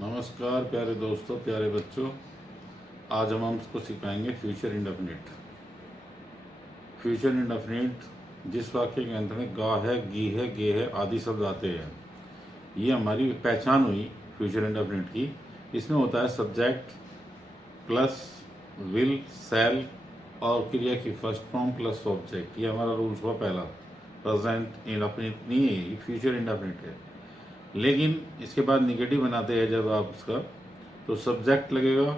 नमस्कार प्यारे दोस्तों, प्यारे बच्चों। आज हम आपको सिखाएंगे फ्यूचर इंडेफिनिट। फ्यूचर इंडेफिनिट जिस वाक्य के अंत में गा है, गी है, गे है आदि शब्द आते हैं, ये हमारी पहचान हुई फ्यूचर इंडेफिनिट की। इसमें होता है सब्जेक्ट प्लस विल, सेल और क्रिया की फर्स्ट फॉर्म प्लस ऑब्जेक्ट। ये हमारा रूल्स हुआ पहला। प्रेजेंट इंडेफिनिट नहीं है, ये फ्यूचर इंडेफिनिट है। लेकिन इसके बाद निगेटिव बनाते हैं जब आप उसका, तो सब्जेक्ट लगेगा।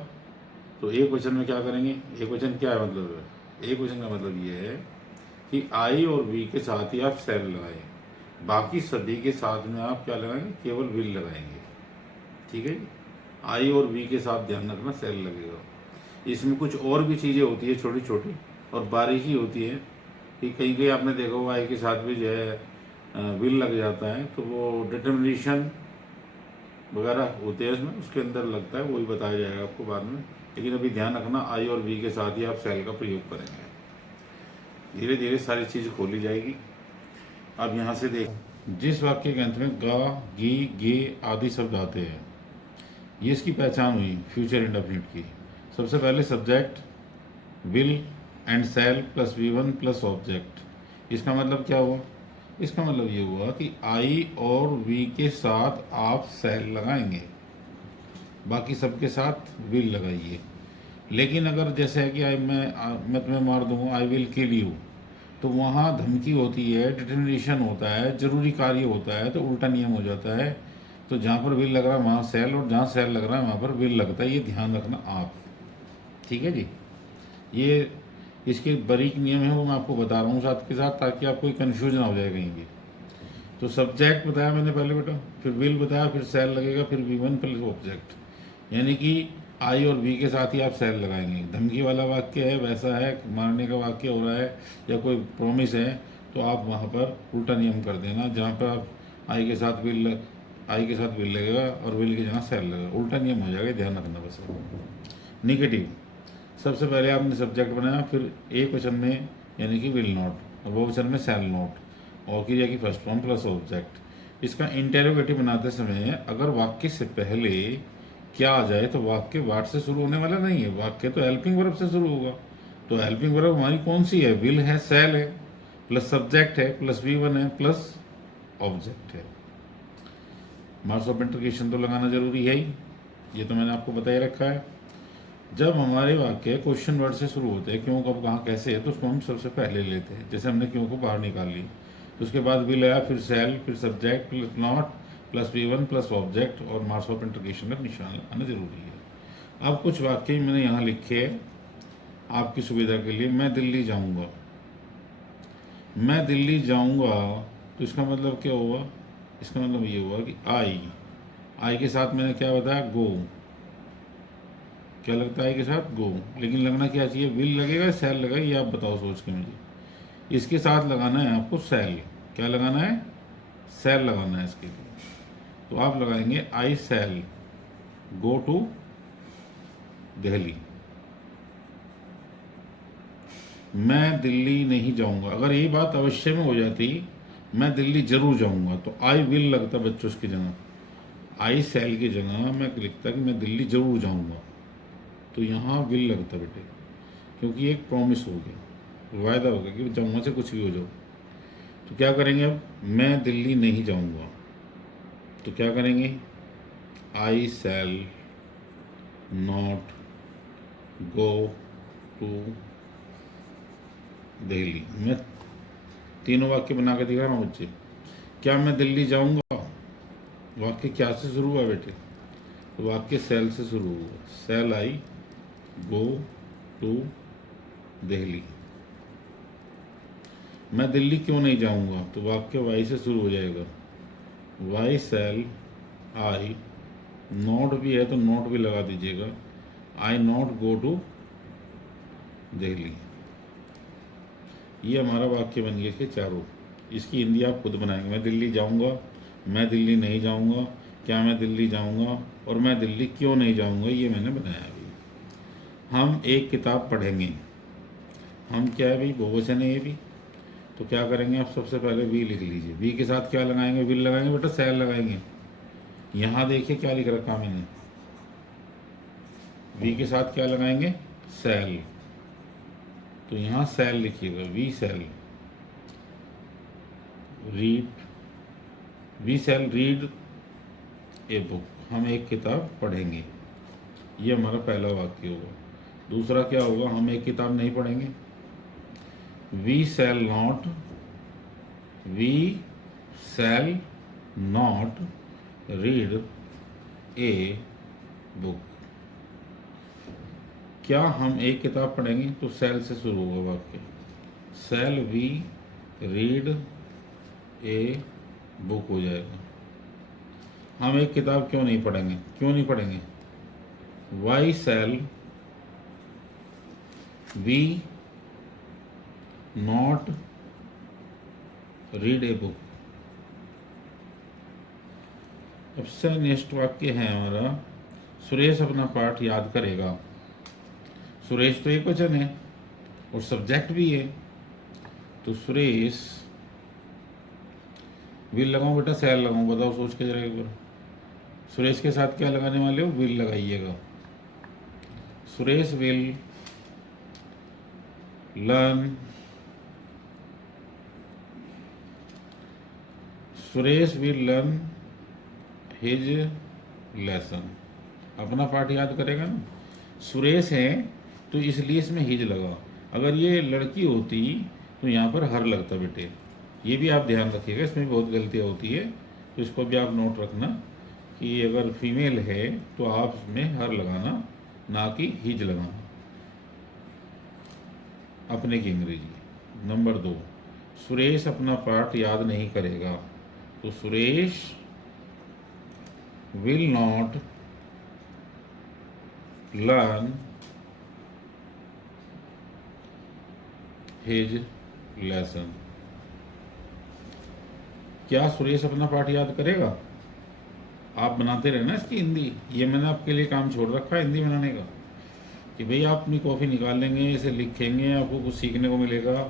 तो एक क्वेश्चन में क्या करेंगे, एक क्वेश्चन क्या है मतलब, एक क्वेश्चन का मतलब ये है कि आई और वी के साथ ही आप सेल लगाएं, बाकी सभी के साथ में आप क्या लगाएंगे, केवल विल लगाएंगे। ठीक है, आई और वी के साथ ध्यान रखना सेल लगेगा। इसमें कुछ और भी चीज़ें होती है छोटी छोटी और बारीकी होती है कि कहीं कहीं आपने देखा होगा आई के साथ भी जो है विल लग जाता है, तो वो डिटर्मिनेशन वगैरह होते हैं उसमें, उसके अंदर लगता है, वही बताया जाएगा आपको बाद में। लेकिन अभी ध्यान रखना आई और वी के साथ ही आप सेल का प्रयोग करेंगे। धीरे धीरे सारी चीज़ खोली जाएगी। अब यहाँ से देख, जिस वाक्य के अंत में गा, गी, गे आदि शब्द आते हैं, ये इसकी पहचान हुई फ्यूचर इंडेफिनिट की। सबसे पहले subject will and shall plus V one plus object. इसका मतलब क्या हुआ, इसका मतलब ये हुआ कि आई और वी के साथ आप सेल लगाएंगे, बाकी सबके साथ विल लगाइए। लेकिन अगर जैसे है कि मैं तुम्हें मार दूंगा, आई विल किल यू, तो वहाँ धमकी होती है, डिटर्मिनेशन होता है, जरूरी कार्य होता है, तो उल्टा नियम हो जाता है। तो जहाँ पर विल लग रहा है वहाँ सेल, और जहाँ सेल लग रहा है वहाँ पर विल लगता है। ये ध्यान रखना आप। ठीक है जी, ये इसके बारीक नियम है, वो मैं आपको बता रहा हूँ साथ के साथ, ताकि आपको कोई कन्फ्यूजन ना हो जाए कहीं भी। तो सब्जेक्ट बताया मैंने पहले बेटा, फिर विल बताया, फिर सेल लगेगा, फिर वी1 प्लस ऑब्जेक्ट। यानी कि आई और वी के साथ ही आप सेल लगाएंगे। धमकी वाला वाक्य है, वैसा है, मारने का वाक्य हो रहा है या कोई प्रॉमिस है, तो आप वहाँ पर उल्टा नियम कर देना। जहाँ पर आप आई के साथ आई के साथ विल लगेगा और विल की जगह सेल लगेगा, उल्टा नियम हो जाएगा, ध्यान रखना बस। निगेटिव, सबसे पहले आपने सब्जेक्ट बनाया, फिर एक क्वेश्चन में यानी कि विल नॉट, और वो क्वेश्चन में सेल नॉट, और क्रिया की फर्स्ट फॉर्म प्लस ऑब्जेक्ट। इसका इंटेरोगेटिव बनाते समय अगर वाक्य से पहले क्या आ जाए तो वाक्य वाट से शुरू होने वाला नहीं है, वाक्य तो हेल्पिंग वर्ब से शुरू होगा। तो हेल्पिंग वर्ब हमारी कौन सी है, विल है, सेल है, प्लस सब्जेक्ट है, प्लस वी1 है, प्लस ऑब्जेक्ट है। मार्क्स ऑफ इंटरगेशन तो लगाना जरूरी है ही, ये तो मैंने आपको बता ही रखा है। जब हमारे वाक्य क्वेश्चन वर्ड से शुरू होते हैं, क्यों, कब, कहाँ, कैसे है, तो उसको हम सबसे पहले लेते हैं। जैसे हमने क्यों को बाहर निकाल ली, तो उसके बाद विल आया, फिर सेल, फिर subject, plus not, plus V one plus object, और मार्क्स ऑफ इंटरगेशन का निशान लगाना जरूरी है। अब कुछ वाक्य मैंने यहाँ लिखे हैं आपकी सुविधा के लिए। मैं दिल्ली जाऊँगा, मैं दिल्ली जाऊँगा, तो इसका मतलब क्या हुआ, इसका मतलब ये हुआ कि आई के साथ मैंने क्या बताया, गो। क्या लगता है के साथ, गो। लेकिन लगना क्या चाहिए, विल लगेगा, सेल लगेगा, ये आप बताओ सोच के मुझे। इसके साथ लगाना है आपको सेल। क्या लगाना है, सेल लगाना है इसके लिए। तो आप लगाएंगे आई सेल गो टू दिल्ली। मैं दिल्ली नहीं जाऊंगा, अगर ये बात अवश्य में हो जाती, मैं दिल्ली जरूर जाऊंगा, तो आई विल लगता बच्चों उसकी जगह। आई सेल की जगह मैं लिखता कि मैं दिल्ली जरूर जाऊंगा, तो यहाँ विल लगता बेटे, क्योंकि एक प्रॉमिस हो गया, वायदा हो गया कि जाऊँगा से कुछ भी हो जाओ। तो क्या करेंगे अब, मैं दिल्ली नहीं जाऊँगा, तो क्या करेंगे, I shall not go to Delhi. मैं तीनों वाक्य बना के दिखा रहा हूँ बच्चे। क्या मैं दिल्ली जाऊँगा, वाक्य क्या से शुरू हुआ बेटे, तो वाक्य सेल से शुरू हुआ। Shall I go to Delhi. मैं दिल्ली क्यों नहीं जाऊंगा, तो वाक्य वाई से शुरू हो जाएगा। वाई सेल आई, नॉट भी है तो नॉट भी लगा दीजिएगा, आई नॉट गो टू दिल्ली। ये हमारा वाक्य बन गया इसके चारों। इसकी हिंदी आप खुद बनाएंगे। मैं दिल्ली जाऊंगा, मैं दिल्ली नहीं जाऊंगा, क्या मैं दिल्ली जाऊंगा, और मैं दिल्ली क्यों नहीं जाऊंगा, ये मैंने बनाया अभी। हम एक किताब पढ़ेंगे, हम क्या है भाई, बहुवचन है ये भी। तो क्या करेंगे आप, सबसे पहले वी लिख लीजिए। वी के साथ क्या लगाएंगे, विल लगाएंगे बेटा, सेल लगाएंगे। यहाँ देखिए क्या लिख रखा मैंने, वी के साथ क्या लगाएंगे, सेल, तो यहाँ सेल लिखिएगा, we shall read, we shall read a book, हम एक किताब पढ़ेंगे। ये हमारा पहला वाक्य होगा। दूसरा क्या होगा, हम एक किताब नहीं पढ़ेंगे, we shall not, we shall not read a book. क्या हम एक किताब पढ़ेंगे, तो सेल से शुरू होगा वाक्य, shall we read a book हो जाएगा। हम एक किताब क्यों नहीं पढ़ेंगे, क्यों नहीं पढ़ेंगे, why shall we not read a book. अब से नेक्स्ट वाक्य है हमारा, सुरेश अपना पाठ याद करेगा। सुरेश तो एक वचन है और सब्जेक्ट भी है, तो सुरेश विल लगाऊं बेटा सेल लगाऊं, बताओ सोच के जरा एक बार। सुरेश के साथ क्या लगाने वाले हो, विल लगाइएगा। Suresh will learn, Suresh will learn his lesson. अपना पाठ याद करेगा ना, सुरेश है तो इसलिए इसमें हिज लगा। अगर ये लड़की होती तो यहाँ पर हर लगता बेटे। ये भी आप ध्यान रखिएगा, इसमें बहुत गलतियाँ होती है, तो इसको भी आप नोट रखना कि अगर फीमेल है तो आप इसमें हर लगाना, ना कि हिज लगाना। अपने की अंग्रेजी। नंबर 2, सुरेश अपना पाठ याद नहीं करेगा, तो Suresh will not learn his lesson. क्या सुरेश अपना पाठ याद करेगा, आप बनाते रहना इसकी हिंदी। ये मैंने आपके लिए काम छोड़ रखा है हिंदी बनाने का, कि भाई आप अपनी कॉपी निकाल लेंगे, इसे लिखेंगे, आपको कुछ सीखने को मिलेगा,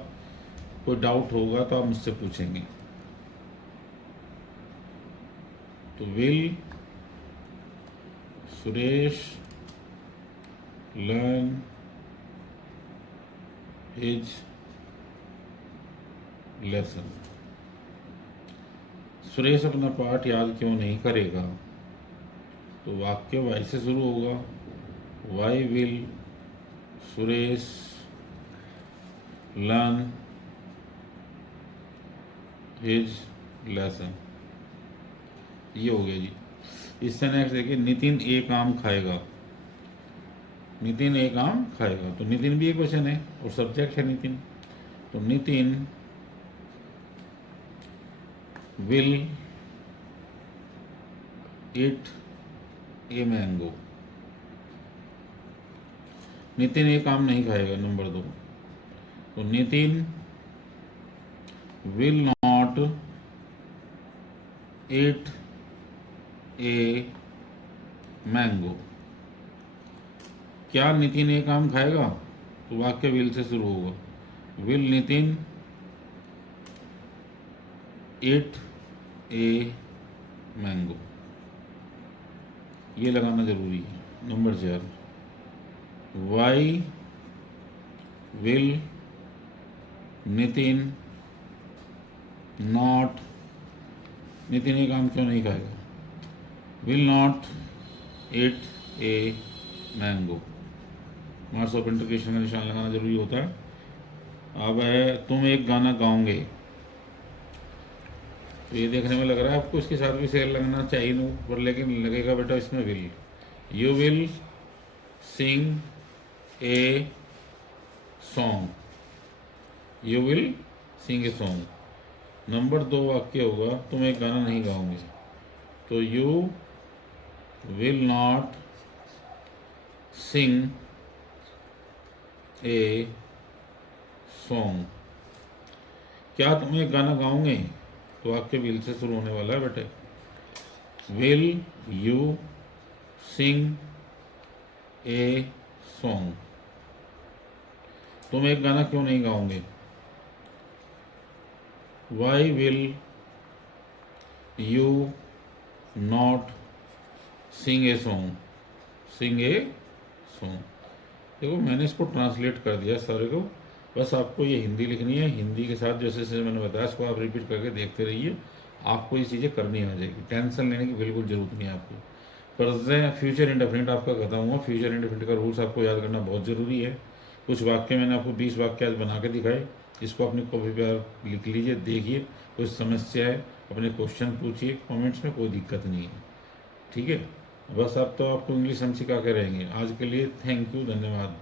कोई डाउट होगा तो आप मुझसे पूछेंगे। तो will Suresh learn his lesson. Suresh अपना पाठ याद क्यों नहीं करेगा, तो वाक्य वाई से शुरू होगा, why will Suresh learn his lesson. ये हो गया जी। इससे नेक्स्ट देखिए, नितिन एक आम खाएगा। नितिन एक आम खाएगा, तो नितिन भी एक क्वेश्चन है और सब्जेक्ट है नितिन, तो Nitin will eat a mango. Nitin एक आम नहीं खाएगा, नंबर 2, तो Nitin will not eat a mango. क्या नितिन एक आम खाएगा, तो वाक्य विल से शुरू होगा, will Nitin eat a mango. ये लगाना जरूरी है। Number 4, why will Nitin not, Nitin एक आम क्यों नहीं खाएगा, will not eat a mango. Marks of interrogation का निशान लगाना जरूरी होता है। अब है, तुम एक गाना गाओगे, तो ये देखने में लग रहा है आपको इसके साथ भी सेल लगना चाहिए नो, पर लेकिन लगेगा बेटा इसमें will. You will sing a song, you will sing a song. Number 2 वाक्य होगा, तुम एक गाना नहीं गाओगे, तो you will not sing a song. क्या तुम एक गाना गाओगे, तो वाक्य विल से शुरू होने वाला है बेटे, will you sing a song. तुम एक गाना क्यों नहीं गाओगे, why will you not sing a song, sing a song. देखो मैंने इसको ट्रांसलेट कर दिया सारे को, बस आपको ये हिंदी लिखनी है। हिंदी के साथ जैसे जैसे मैंने बताया इसको आप रिपीट करके देखते रहिए, आपको ये चीज़ें करनी आ जाएगी। टेंशन लेने की बिल्कुल ज़रूरत नहीं है आपको। प्रेजेंट फ्यूचर इंडेफिनिट आपका खत्म हुआ। फ्यूचर इंडेफिनिट का रूल्स आपको याद करना बहुत ज़रूरी है। कुछ वाक्य मैंने आपको 20 वाक्य आज बना के दिखाए, इसको अपनी कॉपी पर लिख लीजिए, देखिए कुछ समस्या है अपने क्वेश्चन पूछिए कमेंट्स में, कोई दिक्कत नहीं है। ठीक है, बस अब तो आपको इंग्लिश हम सिखा के रहेंगे। आज के लिए थैंक यू, धन्यवाद।